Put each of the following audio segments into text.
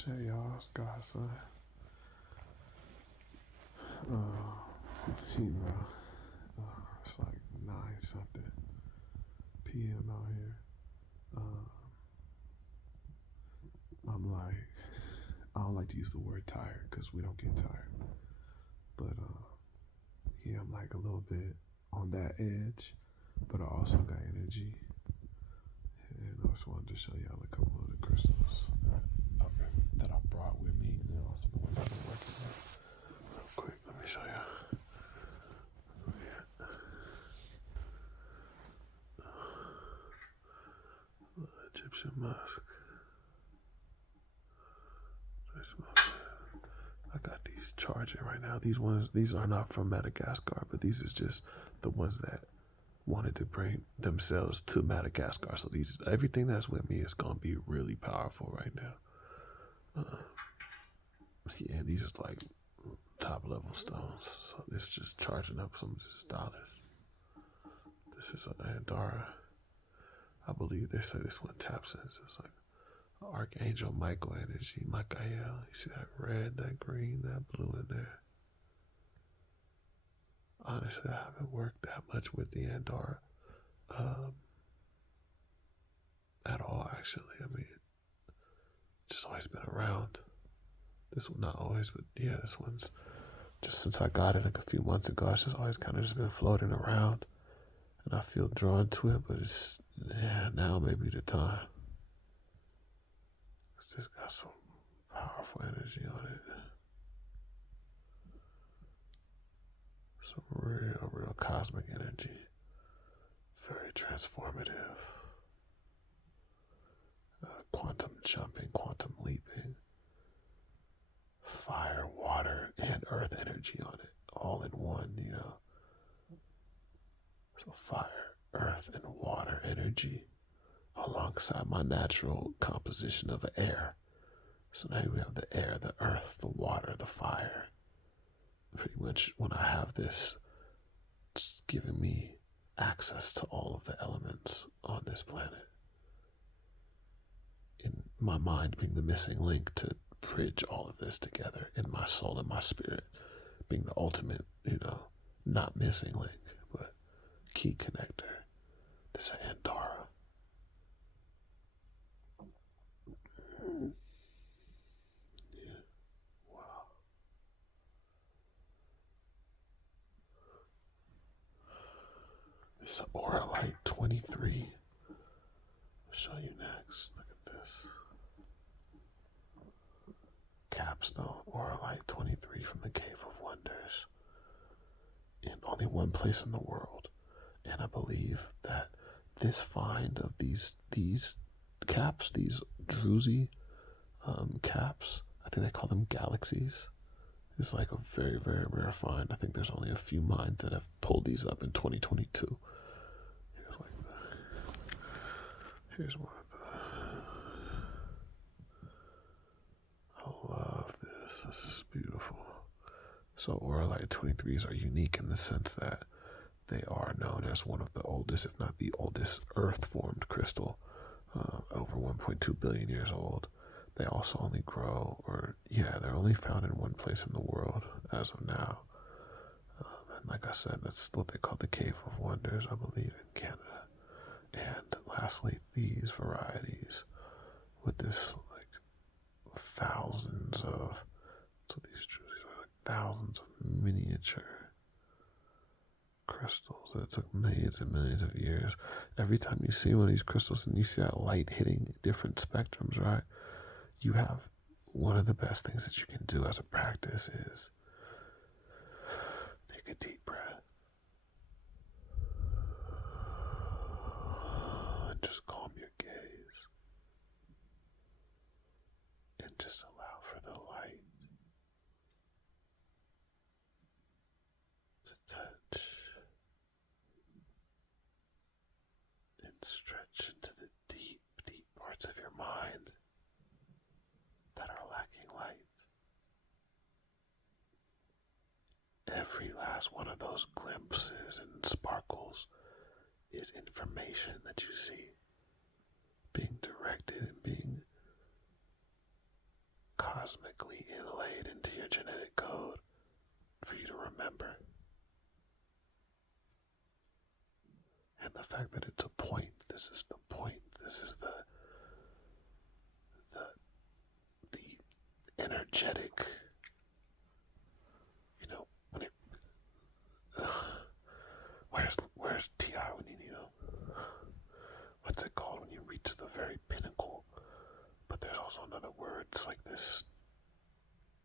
Shit, y'all, it's Godson. See, bro. It's like 9 something p.m. out here. I'm like, I don't like to use the word tired because we don't get tired. But yeah, I'm like a little bit on that edge, but I also got energy. And I just wanted to show y'all a couple of the crystals that I brought with me. You know, some ones I've been working on. Real quick, let me show you. Egyptian musk. I got these charging right now. These are not from Madagascar, but these is just the ones that wanted to bring themselves to Madagascar. So everything that's with me is gonna be really powerful right now. Yeah, these are like top level stones. So it's just charging up some of these dollars. This is an Andara. I believe they say this one taps in. So it's like Archangel Michael energy, Michael. You see that red, that green, that blue in there. Honestly, I haven't worked that much with the Andara at all, actually. I mean, it's just always been around. This one, not always, but yeah, this one's just since I got it like a few months ago, it's just always kind of just been floating around. And I feel drawn to it, but now may be the time. It's just got some powerful energy on it. Some real cosmic energy. Very transformative. Quantum jumping, quantum leaping. Fire, water, and earth energy on it. All in one, you know. So fire, earth, and water energy alongside my natural composition of air. So now we have the air, the earth, the water, the fire. Pretty much when I have this, it's giving me access to all of the elements on this planet. In my mind being the missing link to bridge all of this together, in my soul and my spirit being the ultimate, not missing link, but key connector. This Andara. Yeah. Wow. It's an Aura Light 23. I'll show you next. Look at this. Capstone Aura Light 23 from the Cave of Wonders. In only one place in the world. And I believe that this find of these caps, these Druzy caps, I think they call them galaxies, is like a very, very rare find. I think there's only a few mines that have pulled these up in 2022. Here's one of the. I love this. This is beautiful. So Aura Light 23s are unique in the sense that they are known as one of the oldest, if not the oldest, Earth-formed crystal, over 1.2 billion years old. They also only grow, they're only found in one place in the world as of now. And like I said, that's what they call the Cave of Wonders, I believe, in Canada. And lastly, these varieties with this thousands of miniature crystals that took millions and millions of years. Every time you see one of these crystals and you see that light hitting different spectrums, right? You have one of the best things that you can do as a practice is take a deep breath and just calm your gaze and just allow for the light to touch and stretch into the deep, deep parts of your mind that are lacking light. Every last one of those glimpses and sparkles is information that you see being directed and being cosmically inlaid into your genetic code for you to remember. And the fact that it's a point, this is the point, this is the energetic, when it, where's T.I. when you need him? What's it called when you reach the very pinnacle? But there's also another word, it's like this,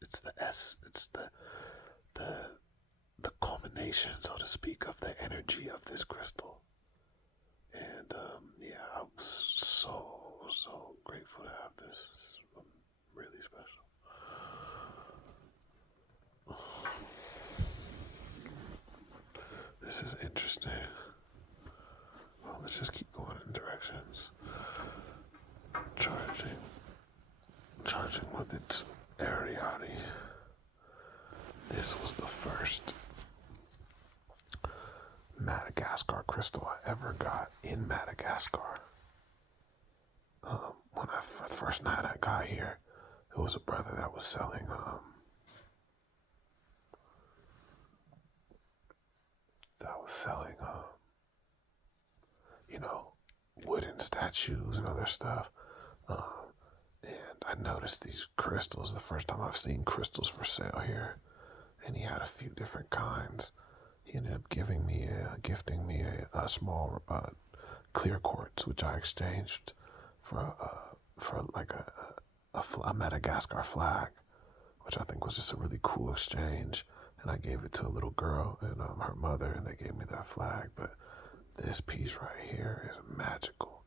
it's the S, it's the culmination, so to speak, of the energy of this crystal. And I was so grateful to have this. It's really special. This is interesting. Well, let's just keep going in directions. Charging with its Ariadne. This was the first Madagascar crystal I ever got in Madagascar. When the first night I got here, it was a brother that was selling wooden statues and other stuff. And I noticed these crystals, the first time I've seen crystals for sale here. And he had a few different kinds. He ended up gifting me a small clear quartz, which I exchanged for like a Madagascar flag, which I think was just a really cool exchange. And I gave it to a little girl and her mother, and they gave me that flag. But this piece right here is magical.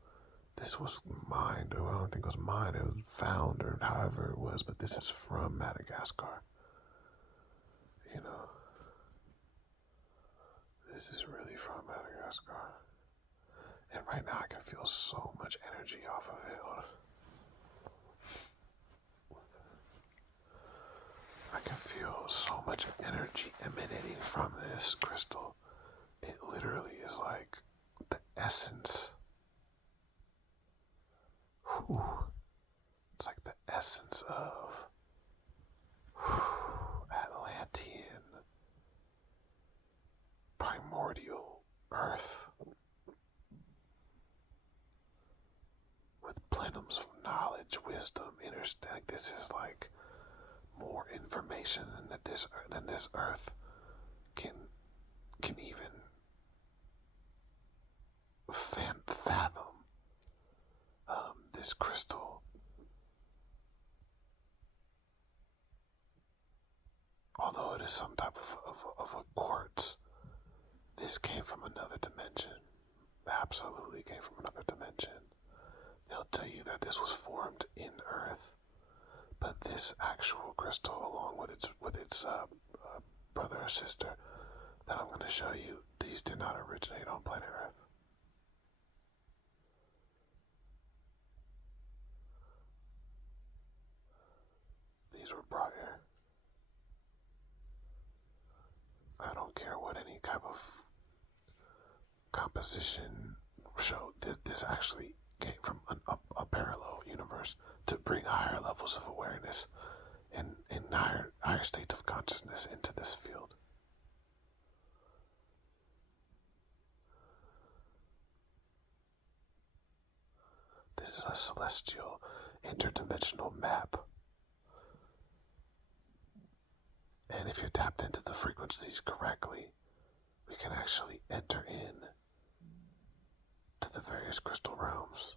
This was mine, or I don't think it was mine. It was found, or however it was. But this is from Madagascar. This is really from Madagascar. And right now I can feel so much energy off of it. I can feel so much energy emanating from this crystal. It literally is like the essence. It's like the essence of Atlantean primordial earth with plenums of knowledge, wisdom, like this is like more information than this earth can even fathom. This crystal, although it is some type of a quartz, this came from another dimension. Absolutely came from another dimension. They'll tell you that this was formed in Earth, but this actual crystal, along with its brother or sister that I'm going to show you, these did not originate on planet Earth. These were brought here. I don't care what any type of composition showed. This actually came from a parallel universe to bring higher levels of awareness and higher states of consciousness into this field. This is a celestial interdimensional map. And if you're tapped into the frequencies correctly, we can actually enter in to the various crystal realms.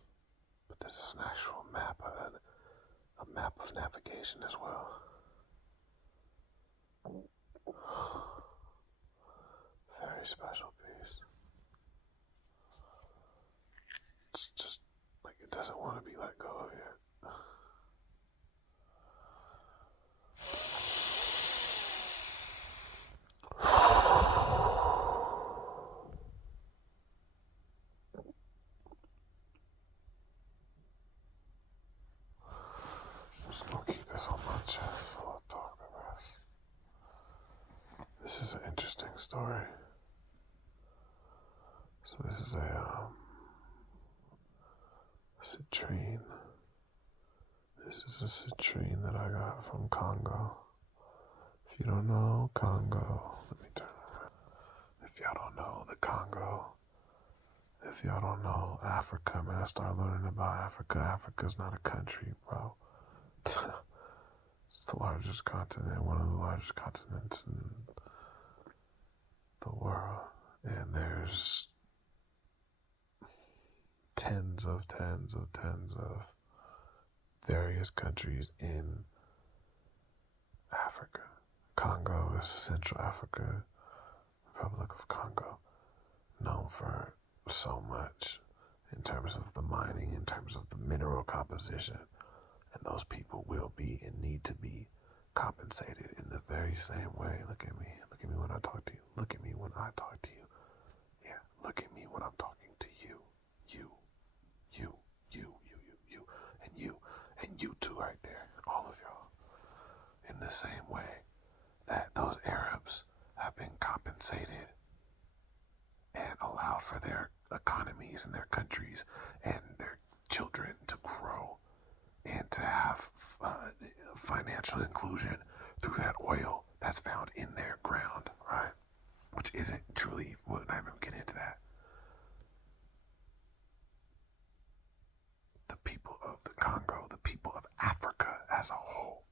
But this is an actual map, a map of navigation as well. Very special piece. It's just like it doesn't want to be let go of yet. This is an interesting story. So this is a citrine. This is a citrine that I got from Congo. If you don't know Congo, let me turn around. If y'all don't know the Congo, if y'all don't know Africa, man, start learning about Africa. Africa's not a country, bro. It's the largest continent, one of the largest continents in the world. And there's tens of various countries in Africa. Congo is Central Africa, Republic of Congo, known for so much in terms of the mining, in terms of the mineral composition. And those people will be and need to be compensated in the very same way. Look at me when I talk to you. Look at me when I talk to you. Yeah, look at me when I'm talking to you. And you too right there. All of y'all. In the same way that those Arabs have been compensated and allowed for their economies and their countries and their children to grow and to have financial inclusion through that oil that's found in their ground, right? Which isn't truly, we'll not even get into that. The people of the Congo, the people of Africa as a whole,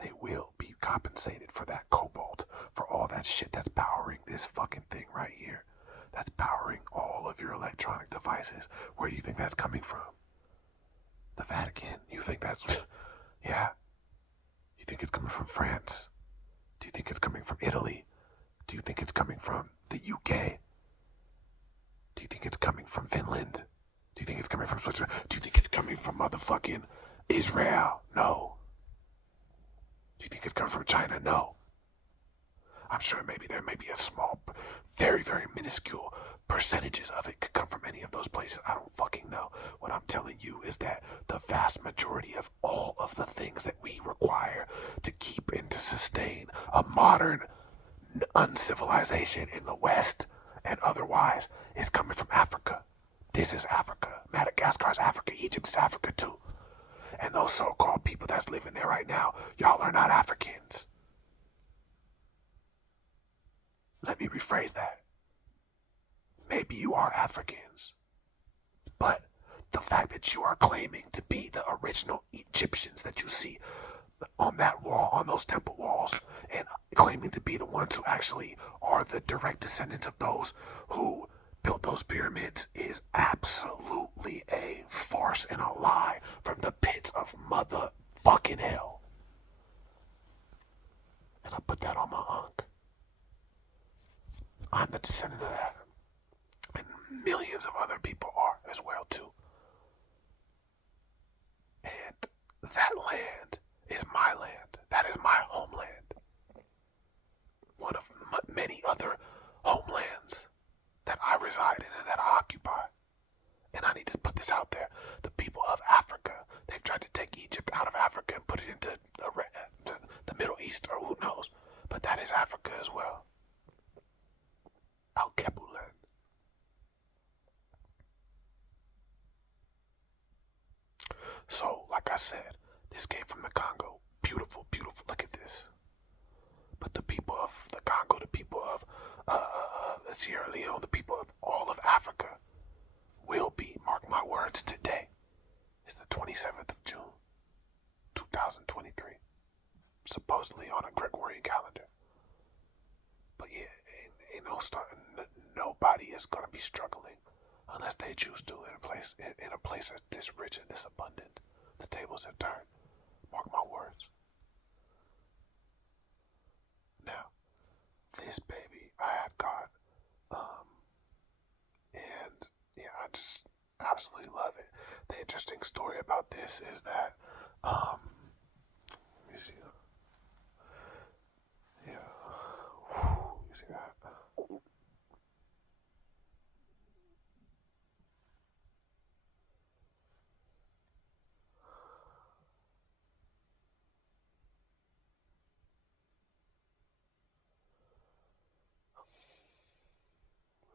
they will be compensated for that cobalt, for all that shit that's powering this fucking thing right here. That's powering all of your electronic devices. Where do you think that's coming from? The Vatican. You think that's, yeah. You think it's coming from France? Do you think it's coming from Italy? Do you think it's coming from the UK? Do you think it's coming from Finland? Do you think it's coming from Switzerland? Do you think it's coming from motherfucking Israel? No. Do you think it's coming from China? No. I'm sure maybe there may be a small, very, very minuscule percentages of it could come from any of those places. I don't fucking know. What I'm telling you is that the vast majority of all of the things that we require to keep and to sustain a modern uncivilization in the West and otherwise is coming from Africa. This is Africa. Madagascar is Africa. Egypt is Africa too. And those so-called people that's living there right now, y'all are not Africans. Let me rephrase that. Maybe you are Africans, but the fact that you are claiming to be the original Egyptians that you see on that wall, on those temple walls, and claiming to be the ones who actually are the direct descendants of those who built those pyramids is absolutely a farce and a lie from the pits of motherfucking hell. And I put that on my ankh. I'm the descendant of that. And millions of other people are as well too. And that land is my land. That is my homeland. One of many other homelands that I reside in and that I occupy. And I need to put this out there. The people of Africa, they've tried to take Egypt out of Africa and put it into the Middle East or who knows. But that is Africa as well. Al-Kebulan. So, like I said, this came from the Congo. Beautiful, beautiful. Look at this. But the people of the Congo, the people of Sierra Leone, the people of all of Africa will be, mark my words, today is the 27th of June, 2023. Supposedly on a Gregorian calendar. But yeah, nobody is going to be struggling unless they choose to in a place that's this rich and this abundant. The tables have turned. Mark my words. Now, this baby I had got, and yeah, I just absolutely love it. The interesting story about this is that, let me see. Yeah, you see that?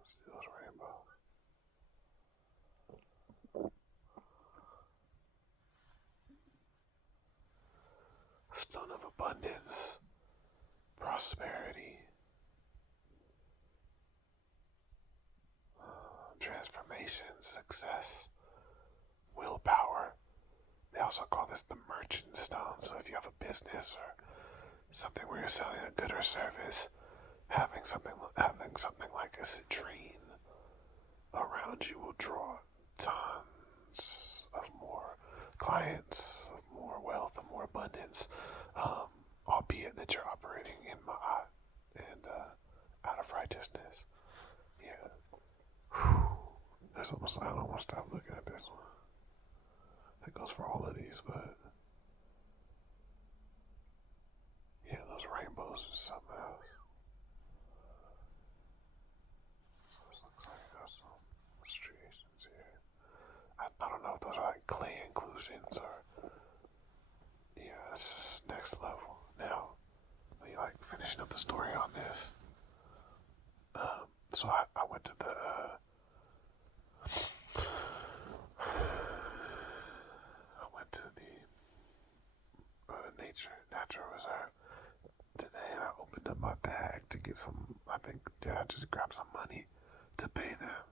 See those rainbows? Stone of abundance, prosperity, transformation, success, willpower. They also call this the merchant stone. So if you have a business or something where you're selling a good or service, having something like a citrine around you will draw tons of more clients, of more wealth, of more abundance, albeit that you're operating in ma'at and out of righteousness. Yeah. There's almost, I don't want to stop looking at this one. That goes for all of these, but yeah, those rainbows are something else. So this looks like there's some striations here. I don't know if those are like clay inclusions or yeah, this is next level. Now, we like finishing up the story on this. So I went to the natural reserve today, and I opened up my bag to get some. I think I just grabbed some money to pay them,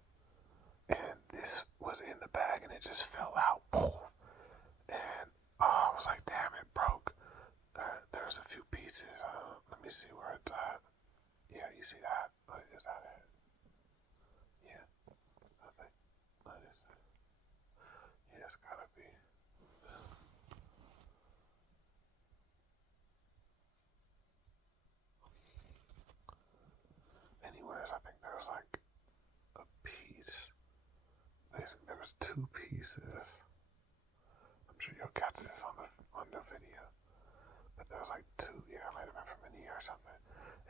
and this was in the bag, and it just fell out. Poof. And I was like, "Damn, it broke." There's a few pieces. Let me see where it's at. Yeah, you see that? Is that it? Yeah, I think that is it. Yeah, it's gotta be. Anyways, I think there was like a piece. Basically, there was two pieces. I'm sure you'll catch this on the video. But there was like two. Yeah, it might have been from India or something.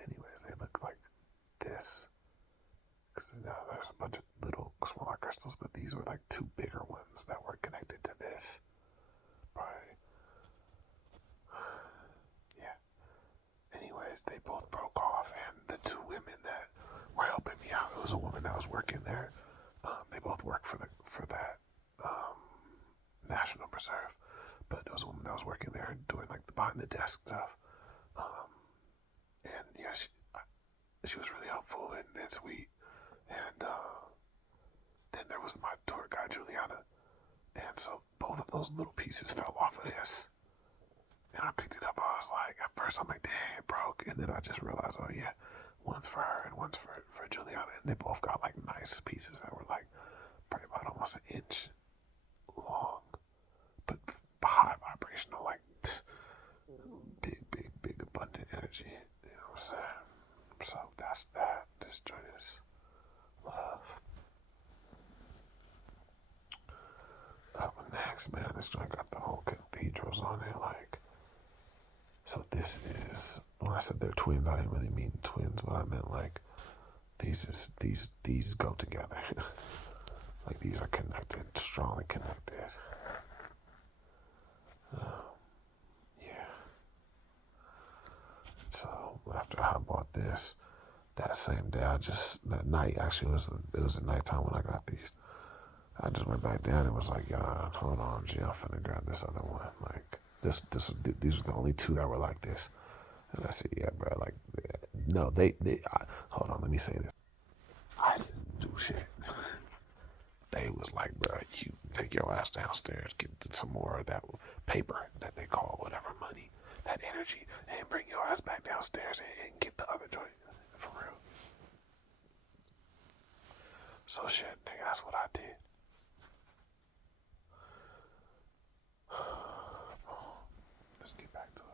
Anyways, they look like this. Because there's a bunch of little smaller crystals, but these were like two bigger ones that were connected to this. Probably. Yeah. Anyways, they both broke off, and the two women that were helping me out, it was a woman that was working there. They both work for that national preserve, but there was a woman that was working there doing like the behind the desk stuff. And yeah, she was really helpful and sweet. And then there was my tour guide Juliana, and so both of those little pieces fell off of this. And I picked it up. I was like, at first I'm like, dang, it broke. And then I just realized, oh yeah, one's for her and one's for Juliana. And they both got like nice pieces that were like probably about almost an inch long, but high vibrational, like big abundant energy. You know what I'm saying? So that's that. This joint is love. Up next, man, this joint got the whole cathedrals on it, like. So this is, when I said they're twins, I didn't really mean twins, but I meant like these go together. Like these are connected, strongly connected. Yeah. So after I bought this, that same day, that night actually it was at nighttime when I got these. I just went back down and was like, "Yeah, hold on, G, I'm finna grab this other one." Like these were the only two that were like this. And I said, "Yeah, bro. Like, no, hold on. Let me say this. I didn't do shit. They was like, bro, you take your ass downstairs, get some more of that paper that they call whatever money, that energy, and bring your ass back downstairs and get the other joint for real." So shit, nigga, that's what I did. Let's get back to it.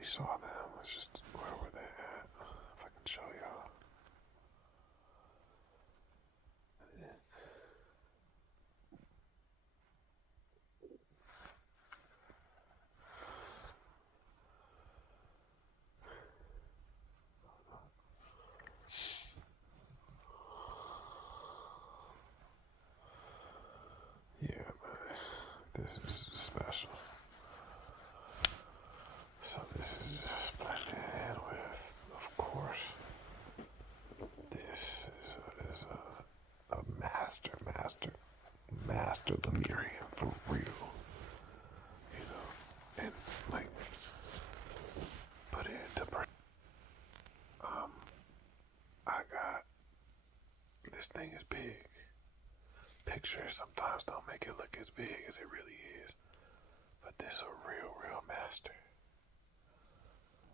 already saw them. It's just, where were they at? If I can show y'all. Yeah, man. This is special. So this is just blended in with, of course, this is a master Lemurian for real. You know, and like put it into I got this thing is big. Pictures sometimes don't make it look as big as it really is, but this is a real master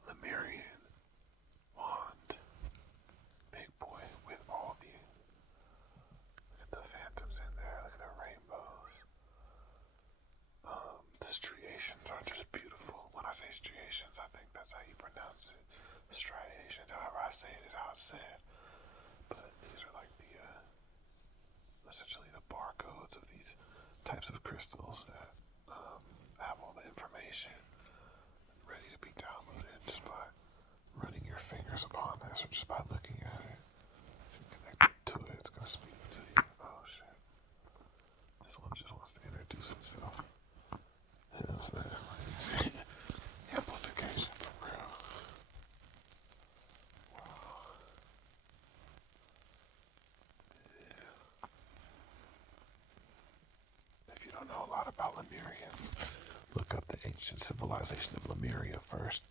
Lemurian wand, big boy with all the, look at the phantoms in there, look at the rainbows. The striations are just beautiful. When I say striations, I think that's how you pronounce it. Striations, however I say it is how it's said. But these are like the, essentially the barcodes of these types of crystals that have all the information ready to be downloaded just by running your fingers upon this or just by looking at it. If you connect to it, it's going to speak to you. Oh shit. This one just wants to introduce itself. You know what I'm saying? Amplification for real. Wow. Yeah. If you don't know a lot about Lemurians, look up the ancient civilization of Lemuria first.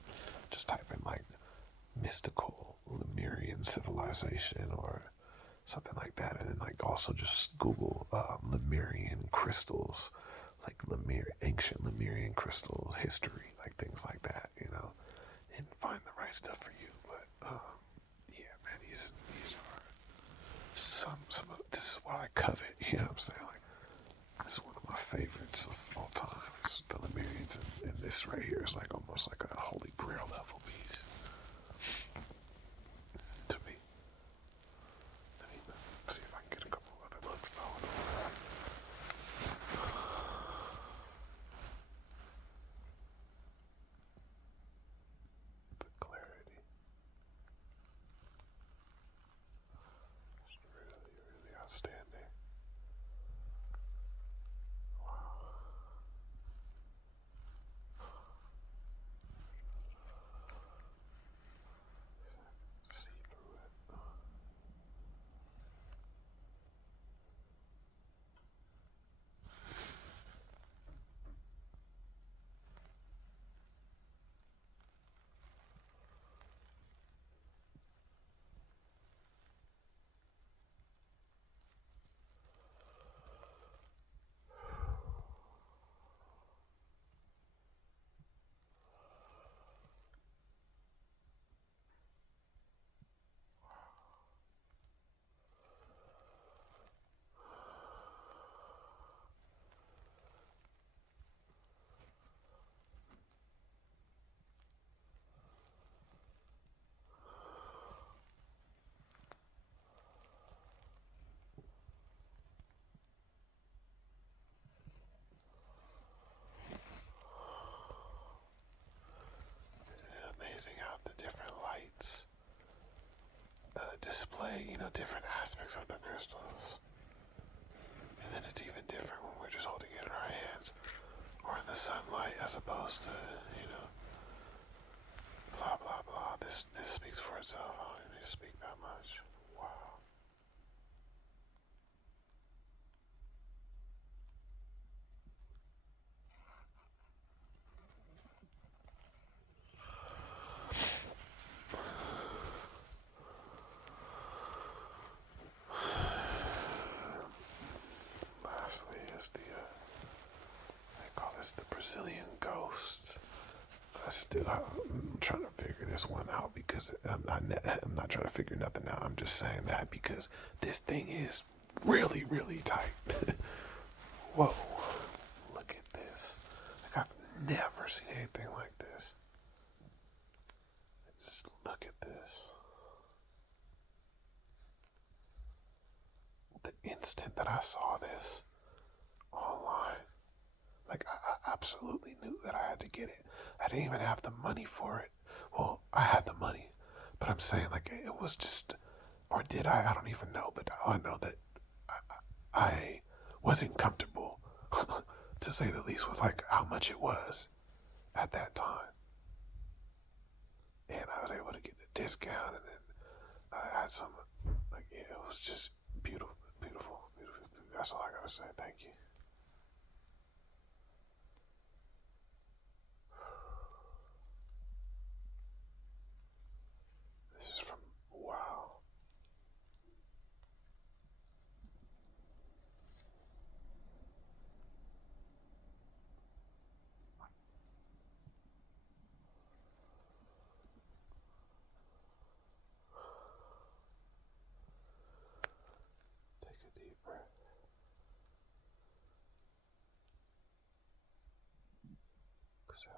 Just type in like mystical Lemurian civilization or something like that, and then like also just Google Lemurian crystals, like ancient Lemurian crystals history, like things like that, you know, and find the right stuff for you. But yeah, man, these are some of this is what I covet. You know what I'm saying? Like, this is one of my favorites of all time. It's the Lemurians, and this right here is like almost like a holy grail level piece to me. Let me see if I can get a couple other looks though. The clarity. It's really outstanding. See through it. Amazing how the different lights display, you know, different aspects of the crystals. And then it's even different when we're just holding it in our hands or in the sunlight as opposed to, you know, blah, blah, blah. This speaks for itself. I don't even need to speak that much. Wow. Lastly is the, they call this the Brazilian ghost. I'm trying to figure this one out because I'm not trying to figure nothing out. I'm just saying that because this thing is really tight. Whoa, look at this. Like, I've never seen anything like this. instant that I saw this online, like I absolutely knew that I had to get it. I didn't even have the money for it. Well, I had the money, but I'm saying like it was just, or did I? I don't even know. But I know that I wasn't comfortable, to say the least, with like how much it was at that time. And I was able to get the discount, and then I had some, like, yeah, it was just beautiful, beautiful, beautiful. That's all I gotta say. Thank you. This is from, wow. Take a deep breath. Exhale.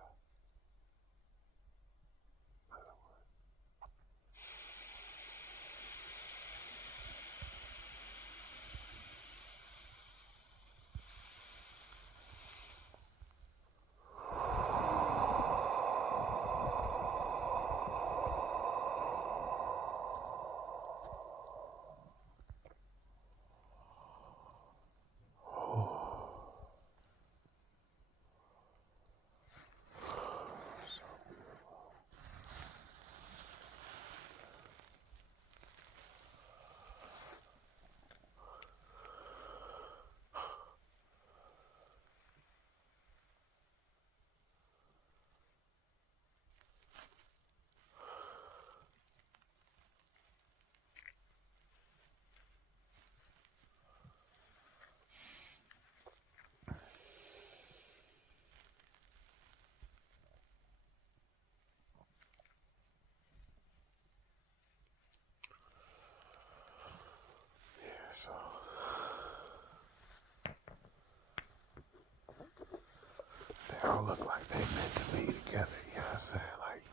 So they all look like they meant to be together, you know what I'm saying? Like,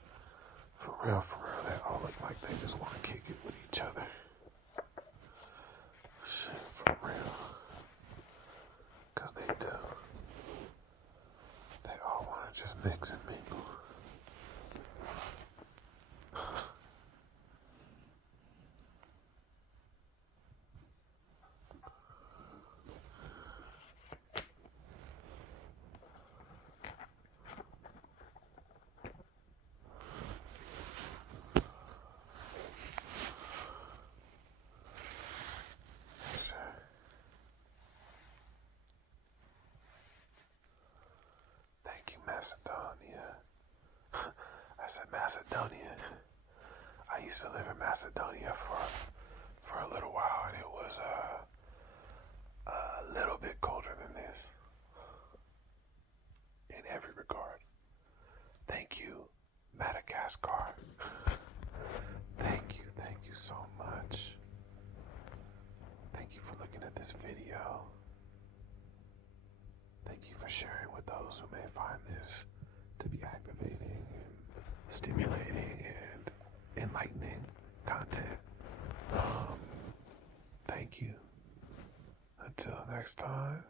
for real, they all look like they just want to kick it with each other. Shit, for real. Because they do. They all want to just mix and mingle. Thank you, Macedonia. I said Macedonia. I used to live in Macedonia for a little while, and it was a little bit colder than this in every regard. Thank you, Madagascar. Thank you so much. Thank you for looking at this video. Thank you for sharing with those who may find this to be activating and stimulating and enlightening content. Thank you. Until next time.